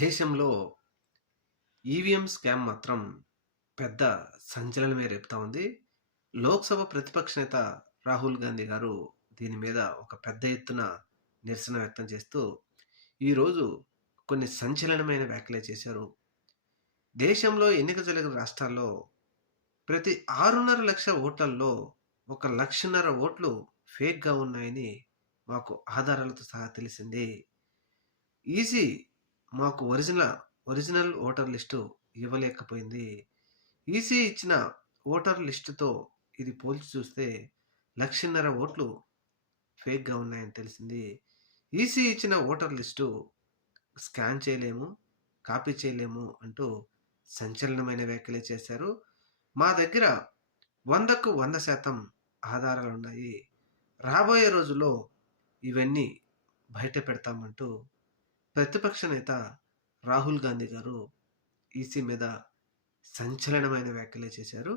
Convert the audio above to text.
దేశంలో EVM scam మాత్రం పెద్ద సంచలనమే రేపుతా ఉంది. లోక్‌సభ ప్రతిపక్ష నేత రాహుల్ గాంధీ గారు దీని మీద ఒక పెద్ద ఎత్తున నిరసన వ్యక్తం చేస్తూ, ఈరోజు కొన్ని సంచలనమైన వ్యాఖ్యలే చేశారు. దేశంలో ఎన్నిక జరిగిన రాష్ట్రాల్లో ప్రతి 6.5 లక్షల ఓట్లల్లో 1,50,000 ఓట్లు ఫేక్‌గా ఉన్నాయని మాకు ఆధారాలతో సహా తెలిసింది. ఈసీ మాకు ఒరిజినల్ ఓటర్ లిస్టు ఇవ్వలేకపోయింది. ఈసీ ఇచ్చిన ఓటర్ లిస్టుతో ఇది పోల్చి చూస్తే 1,50,000 ఓట్లు ఫేక్‌గా ఉన్నాయని తెలిసింది. ఈసీ ఇచ్చిన ఓటర్ లిస్టు స్కాన్ చేయలేము, కాపీ చేయలేము అంటూ సంచలనమైన వ్యాఖ్యలే చేశారు. మా దగ్గర 100కు 100% ఆధారాలున్నాయి. రాబోయే రోజుల్లో ఇవన్నీ బయట పెడతామంటూ ప్రతిపక్ష నేత రాహుల్ గాంధీ గారు ఈసీ మీద సంచలనమైన వ్యాఖ్యలే చేశారు.